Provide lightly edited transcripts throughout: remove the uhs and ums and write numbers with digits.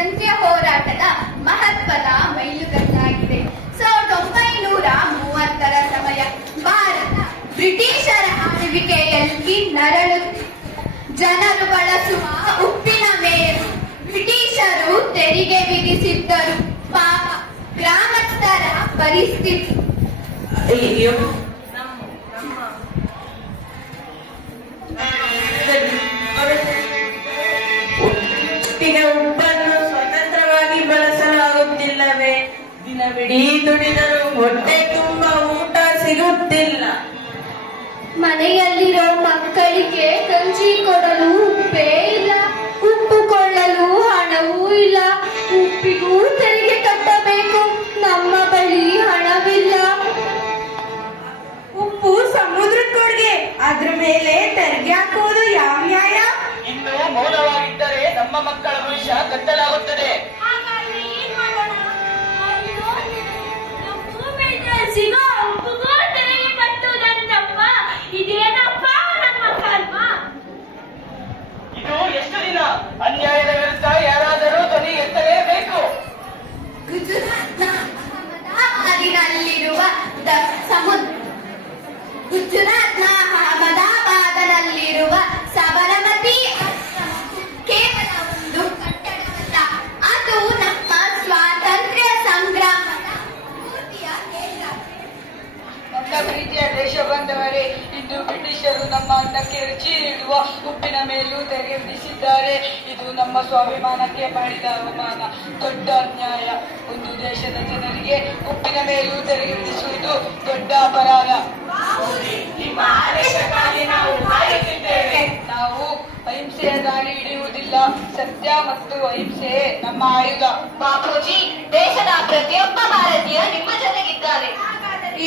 ಸ್ವಾತಂತ್ರ್ಯ ಹೋರಾಟದ ಮಹತ್ವದ ಮೈಲುಗಲ್ಲಾಗಿದೆ. 1930ರ ಸಮಯ ಭಾರತ ಬ್ರಿಟಿಷರ ಆಳ್ವಿಕೆಯಲ್ಲಿ ನರಳುತ್ತಿತ್ತು. ಜನರು ಬಳಸುವ ಉಪ್ಪಿನ ಮೇಲೆ ಬ್ರಿಟಿಷರು ತೆರಿಗೆ ವಿಧಿಸಿದ್ದರು. ಪಾಪ ಗ್ರಾಮಸ್ಥರ ಪರಿಸ್ಥಿತಿ ಉಪ್ಪನ್ನು ಸ್ವತಂತ್ರವಾಗಿ ಬಳಸಲಾಗುತ್ತಿಲ್ಲವೇ? ದಿನವಿಡೀ ದುಡಿದರೂ ಹೊಟ್ಟೆ ತುಂಬ ಊಟ ಸಿಗುತ್ತಿಲ್ಲ. ಮನೆಯಲ್ಲಿರೋ ಮಕ್ಕಳಿಗೆ ಗಂಜಿ ಕೊಡಲು ಉಪ್ಪೇ ಇಲ್ಲ, ಉಪ್ಪು ಕೊಳ್ಳಲು ಹಣವೂ ಇಲ್ಲ. ಉಪ್ಪಿಗೂ ತೆರಿಗೆ ಕಟ್ಟಬೇಕು, ನಮ್ಮ ಬಳಿ ಹಣವಿಲ್ಲ. ಉಪ್ಪು ಸಮುದ್ರಕ್ಕೆ ಕೊಡುಗೆ, ಅದ್ರ ಮೇಲೆ ತೆರಿಗೆ ಹಾಕೋದು ಯಾವ ನ್ಯಾಯ? ಇನ್ನು ಮೌನವಾಗಿದ್ದರೆ ನಮ್ಮ ಮಕ್ಕಳ ಭವಿಷ್ಯ ಕತ್ತಲಾಗುತ್ತದೆ. ಸಿಗೋ ಉಪ್ಪುಗೂ ತೆರಿಗೆ ಕಟ್ಟುವುದಂತಪ್ಪ, ಇದೇನಪ್ಪ ನಮ್ಮ ಕರ್ಮ? ಇದು ಎಷ್ಟು ದಿನ? ಅನ್ಯಾಯದ ವಿರುದ್ಧ ಯಾರಾದರೂ ಧ್ವನಿ ಎತ್ತಲೇಬೇಕು. ಗುಜರಾತ್ನ ಅಹಮದಾಬಾದಿನಲ್ಲಿರುವ ಗುಜರಾತ್ನ ಅಹಮದಾಬಾದನಲ್ಲಿರುವ ಸಬರಮತಿ ಆಶ್ರಮವು ಕೇವಲ ಒಂದು ಕಟ್ಟಡವಲ್ಲ, ಅದು ನಮ್ಮ ಸ್ವಾತಂತ್ರ್ಯ ಸಂಗ್ರಾಮದ ಸ್ಫೂರ್ತಿಯ ಕೇಂದ್ರ. ನನ್ನ ಪ್ರೀತಿಯ ದೇಶ ಬಾಂಧವರೇ, ಇಂದು ಬ್ರಿಟಿಷರು ನಮ್ಮ ಅನ್ನಕ್ಕೆ ರುಚಿ ನೀಡುವ ಉಪ್ಪಿನ ಮೇಲೂ ತೆರಿಗೆ ವಿಧಿಸಿದ್ದಾರೆ. ಇದು ನಮ್ಮ ಸ್ವಾಭಿಮಾನಕ್ಕೆ ಮಾಡಿದ ಅವಮಾನ, ದೊಡ್ಡ ಅನ್ಯಾಯ. ಒಂದು ದೇಶದ ಜನರಿಗೆ ಉಪ್ಪಿನ ಮೇಲೂ ತೆರಿಗೆ ವಿಧಿಸುವುದು ದೊಡ್ಡ ಅಪರಾಧ. ನಿಮ್ಮ ಆದೇಶಕ್ಕಾಗಿ ನಾವು ಕಾಯುತ್ತಿದ್ದೇವೆ. ನಾವು ಅಹಿಂಸೆಯ ದಾರಿ ಹಿಡಿಯುವುದಿಲ್ಲ. ಸತ್ಯ ಮತ್ತು ಅಹಿಂಸೆಯೇ ನಮ್ಮ ಆಯುಧ. ಬಾಪೂಜಿ, ದೇಶದ ಪ್ರತಿಯೊಬ್ಬ ಭಾರತೀಯ ನಿಮ್ಮ ಜೊತೆಗಿದ್ದಾರೆ.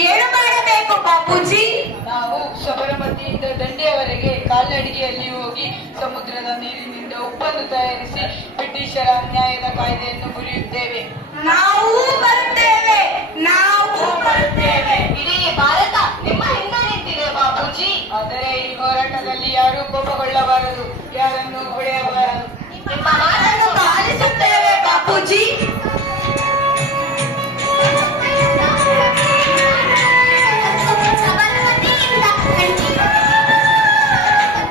ಏನು ಮಾಡಬೇಕು ಬಾಪೂಜಿ? ನಾವು ಸಬರಮತಿಯಿಂದ ದಂಡೆಯವರೆಗೆ ಕಾಲ್ನಡಿಗೆಯಲ್ಲಿ ಹೋಗಿ ಸಮುದ್ರದ ನೀರಿನಿಂದ ಉಪ್ಪನ್ನು ತಯಾರಿಸಿ ಬ್ರಿಟಿಷರ ಅನ್ಯಾಯದ ಕಾಯ್ದೆಯನ್ನು ಮುರಿಯುತ್ತೇವೆ. ನಾವು ಬರುತ್ತೇವೆ, ನಾವು ಬರುತ್ತೇವೆ. ಇಡೀ ಭಾರತ ನಿಮ್ಮ ಹಿಂದೆ ನಿಂತಿದೆ ಬಾಪೂಜಿ. ಆದರೆ ಈ ಹೋರಾಟದಲ್ಲಿ ಯಾರೂ ಕೋಪಗೊಳ್ಳಬಾರದು, ಯಾರನ್ನು ಹೊಡೆಯಬಾರದು. ನಿಮ್ಮ ಮಾತನ್ನು ಪಾಲಿಸುತ್ತೇವೆ ಬಾಪೂಜಿ. ಸಬರಮತಿಯಿಂದ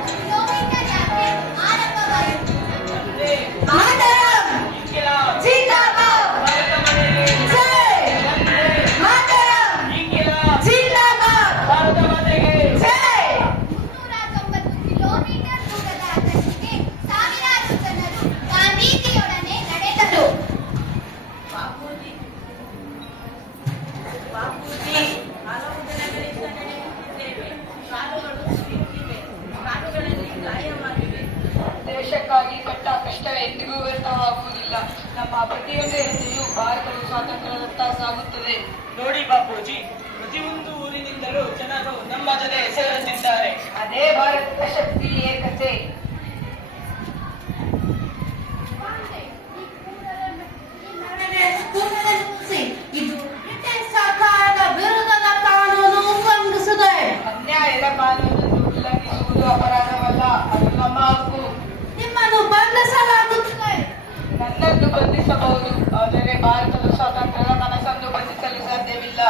ಕಿಲೋಮೀಟರ್ ಯಾತ್ರೆ ಆರಂಭವಾಯಿತು. ಮಾತರಂ! ಇನ್ಕಿಲಾಬ್! ಜಿಂದಾಬಾದ್! ಭಾರತ ಮಾತೆಗೆ ಜೈ! ವಂದೇ! ಮಾತರಂ! ಇನ್ಕಿಲಾಬ್! ಜಿಂದಾಬಾದ್! ಭಾರತ ಮಾತೆಗೆ ಜೈ! 390 ಕಿಲೋಮೀಟರ್ ದೂರದ ಅಗಲಿಗೆ ಸಾವಿರಾರು ಜನರು ಗಾಂಧೀಜಿಯೊಡನೆ ನಡೆದರು. ಹಲವು ದಿನಗಳಿಂದ ನಡೆಯುತ್ತಿದ್ದೇವೆ. ಕಾಲುಗಳು ಸಿಕ್ಕಿವೆ, ಕಾಲುಗಳಲ್ಲಿ ಗಾಯವಾಗಿವೆ. ದೇಶಕ್ಕಾಗಿ ಪಟ್ಟ ಕಷ್ಟ ಎಂದಿಗೂ ವ್ಯರ್ಥವಾಗುವುದಿಲ್ಲ. ನಮ್ಮ ಪ್ರತಿಯೊಂದು ಹೆಜ್ಜೆಯೂ ಭಾರತದ ಸ್ವಾತಂತ್ರ್ಯದತ್ತ ಸಾಗುತ್ತದೆ. ನೋಡಿ ಬಾಪೂಜಿ, ಪ್ರತಿಯೊಂದು ಊರಿನಿಂದಲೂ ಜನರು ನಮ್ಮ ಜೊತೆ ಸೇರುತ್ತಿದ್ದಾರೆ. ಅದೇ ಭಾರತದ ಶಕ್ತಿ, ಏಕತೆ. ಇದು ಬ್ರಿಟಿಷ್ ಸರ್ಕಾರದ ವಿರುದ್ಧದ ಕಾನೂನು ಉಲ್ಲಂಘಿಸಿದೆ. ಅನ್ಯಾಯದ ಕಾನೂನನ್ನು ಉಲ್ಲಂಘಿಸುವುದು ಅಪರಾಧವಲ್ಲ, ಅದು ನಮ್ಮ ಹಕ್ಕು. ನಿಮ್ಮನ್ನು ಬಂಧಿಸಲಾಗುತ್ತದೆ. ನನ್ನನ್ನು ಬಂಧಿಸಬಹುದು, ಆದರೆ ಭಾರತದ ಸ್ವಾತಂತ್ರ್ಯದ ಕನಸನ್ನು ಬಂಧಿಸಲು ಸಾಧ್ಯವಿಲ್ಲ.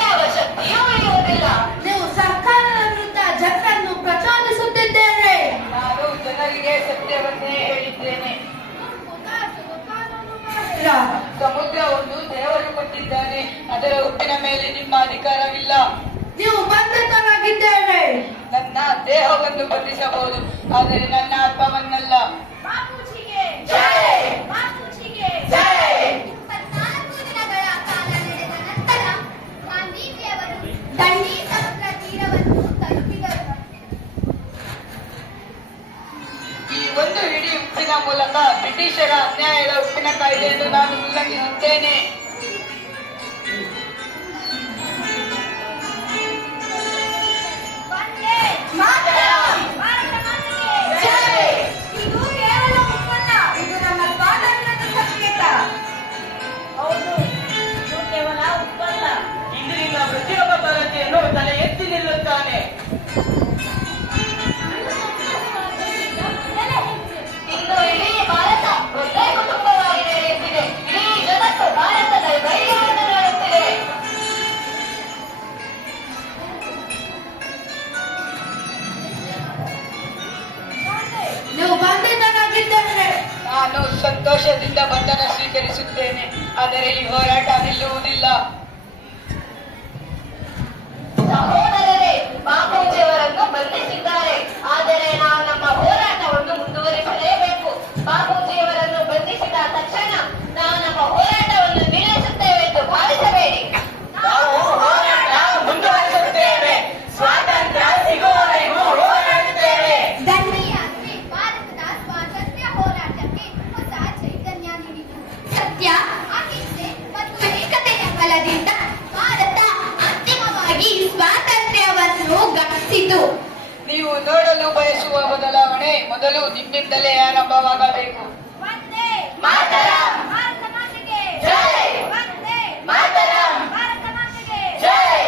ಯಾವ ಶಕ್ತಿಯೂ ಉಳಿಯುವುದಿಲ್ಲ. ನೀವು ಸರ್ಕಾರದ ವಿರುದ್ಧ ಜನರನ್ನು ಪ್ರಚೋದಿಸುತ್ತಿದ್ದೇವೆ. ನಾನು ಜನರಿಗೆ ಸತ್ಯವನ್ನೇ ಹೇಳಿದ್ದೇನೆ. ಸಮುದ್ರ ಒಂದು ದೇವರು ಕೊಟ್ಟಿದ್ದಾನೆ, ಅದರ ಉಪ್ಪಿನ ಮೇಲೆ ನಿಮ್ಮ ಅಧಿಕಾರವಿಲ್ಲ. ನೀವು ಬಂಧಿತರಾಗಿದ್ದೇವೆ. ನನ್ನ ದೇಹವನ್ನು ಬಂಧಿಸಬಹುದು, ಆದರೆ ನನ್ನ ಆತ್ಮವನ್ನಲ್ಲ. ಬಾಪೂಜಿಗೆ ಜೈ! ಬಾಪೂಜಿಗೆ ಜೈ! 24 ದಿನಗಳ ಕಾಲ ನಡೆದ ನಂತರ ಗಾಂಧೀಜಿಯವರು ದಂಡಿ ಸಮುದ್ರ ತೀರವನ್ನು ತಲುಪಿದರು. ಈ ಒಂದು ಹಿಡಿ ಉಪ್ಪಿನ ಮೂಲಕ ಬ್ರಿಟಿಷರ ಅನ್ಯಾಯದ ಉಪ್ಪಿನ ಕಾಯ್ದೆಯನ್ನು ನಾನು ಉಲ್ಲಂಘಿಸುತ್ತೇನೆ. ವಂದೇ ಮಾತರಂ! ಭಾರತ ಮಾತೆಗೆ ಜೈ! ಇದು ಕೇವಲ ಉಪ್ಪಲ್ಲ, ಇದು ನಮ್ಮ ಸ್ವಾತಂತ್ರ್ಯದ ಸಂಕೇತ. ಹೌದು, ಇದು ಕೇವಲ ಉಪ್ಪಲ್ಲ. ಇಂದಿನಿಂದ ಪ್ರತಿಯೊಬ್ಬ ಭಾರತೀಯನು ತಲೆ ಎತ್ತಿ ನಿಲ್ಲುತ್ತಾನೆ. ನಾನು ಸಂತೋಷದಿಂದ ಬಂಧನ ಸ್ವೀಕರಿಸುತ್ತೇನೆ, ಆದರೆ ಈ ಹೋರಾಟ ನಿಲ್ಲುವುದಿಲ್ಲ. ಸಹೋದರರೇ, ಬಾಪೂಜಿಯವರನ್ನು ಬಂಧಿಸಿದ್ದಾರೆ, ಆದರೆ ನಾವು ನಮ್ಮ ಹೋರಾಟವನ್ನು ಮುಂದುವರಿಸಲೇಬೇಕು. ಬಾಪೂಜಿಯವರನ್ನು ಬಂಧಿಸಿದ ತಕ್ಷಣ ನಾವು ನಮ್ಮ ಹೋರಾಟವನ್ನು ನಿಲ್ಲಿಸುತ್ತೇವೆ ಎಂದು ಭಾವಿಸಬೇಡಿ. ನಾವು ಹೋರಾಟ ಮುಂದುವರಿಸುತ್ತೇವೆ, ಸ್ವಾತಂತ್ರ್ಯ ಸಿಗುವವರೆಗೂ ಹೋರಾಡುತ್ತೇವೆ. ದಂಡಿಯಾತ್ರೆ ಭಾರತದ ಸ್ವಾತಂತ್ರ್ಯ ಹೋರಾಟಕ್ಕೆ ಹೊಸ ಚೈತನ್ಯ ನೀಡಿತು. ಸತ್ಯ, ಅಹಿಂಸೆ ಮತ್ತು ಏಕತೆಯ ಬಲದಿಂದ ಭಾರತ ಅಂತಿಮವಾಗಿ ಸ್ವಾತಂತ್ರ್ಯವನ್ನು ಗಳಿಸಿತು. ನೀವು ನೋಡಲು ಬಯಸುವ ಬದಲಾವಣೆ ಮೊದಲು ನಿಮ್ಮಿಂದಲೇ ಆರಂಭವಾಗಬೇಕು. ವಂದೇ ಮಾತರಂ. ಭಾರತ ಮಾತೆಗೆ ಜೈ. ವಂದೇ ಮಾತರಂ. ಭಾರತ ಮಾತೆಗೆ ಜೈ.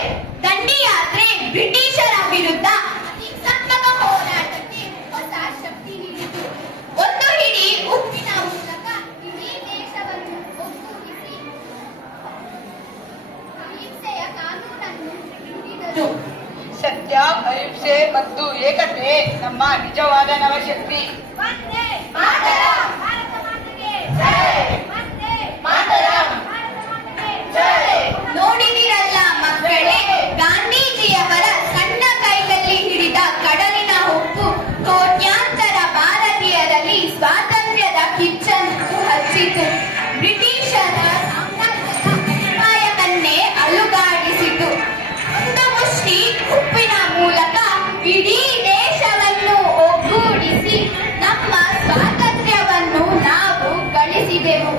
ದಂಡಿಯಾತ್ರೆ ಬ್ರಿಟಿಷರ ವಿರುದ್ಧ ಹಿಂಸಾತ್ಮಕ ಹೋರಾಟಕ್ಕೆ ಹೊಸ ಶಕ್ತಿ ನೀಡಿತು. ಒಂದು ಹಿಡಿ ಉಪ್ಪಿನ ಮೂಲಕ ಇಡೀ ದೇಶವನ್ನು ಒಗ್ಗೂಡಿಸಿ ಅಹಿಂಸೆಯ ಕಾನೂನನ್ನು ನೀಡಿದರು. ಸತ್ಯ, ಅಹಿಂಸೆ ಮತ್ತು ಏಕತೆ ನಮ್ಮ ನಿಜವಾದ ನವಶಕ್ತಿ. ವಂದೇ ಮಾತರಂ. ಭಾರತ ಮಾತೆಗೆ ಜೈ. ವಂದೇ ಮಾತರಂ. ಭಾರತ ಮಾತೆಗೆ ಜೈ. ನೋಡಿದಿರಲ್ಲ ಮಕ್ಕಳೇ, ಗಾಂಧೀಜಿಯವರ ಸಣ್ಣ ಕೈಯಲ್ಲಿ ಹಿಡಿದ ಕಡಲಿನ ಉಪ್ಪು ಕೋಟ್ಯಾಂತರ ಭಾರತೀಯರಲ್ಲಿ ಸ್ವಾತಂತ್ರ್ಯದ ಕಿಚ್ಚನ್ನು ಹಚ್ಚಿತು. ಬ್ರಿಟಿಷರ ಸಾಮ್ರಾಜ್ಯದ ಅಡಿಪಾಯವನ್ನೇ ಅಲುಗಾಡಿಸಿತು. ಒಂದು ಮುಷ್ಟಿ ಉಪ್ಪಿನ ಮೂಲಕ ಇಡೀ ದೇಶವನ್ನು ಒಗ್ಗೂಡಿಸಿ ನಮ್ಮ ಸ್ವಾತಂತ್ರ್ಯವನ್ನು ನಾವು ಗಳಿಸಿದೆವು.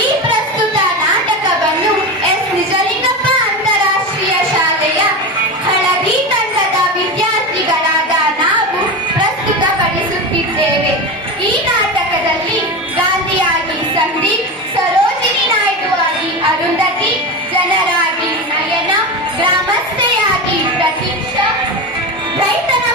ಈ ಪ್ರಸ್ತುತ ನಾಟಕವನ್ನು ಎಸ್ ನಿಜಲಿಂಗಪ್ಪ ಅಂತಾರಾಷ್ಟ್ರೀಯ ಶಾಲೆಯ ಹಳದಿ ತಂಡದ ವಿದ್ಯಾರ್ಥಿಗಳಾದ ನಾವು ಪ್ರಸ್ತುತಪಡಿಸುತ್ತಿದ್ದೇವೆ. ಈ ನಾಟಕದಲ್ಲಿ ಗಾಂಧಿಯಾಗಿ ಸಂದೀಪ್, ಸರೋಜಿನಿ ನಾಯ್ಡು ಆಗಿ ಅರುಂಧತಿ, ಜನರಾಗಿ ನಯನ, ಗ್ರಾಮಸ್ಥೆಯಾಗಿ ಪ್ರತೀಕ್ಷಾ, ರೈತನ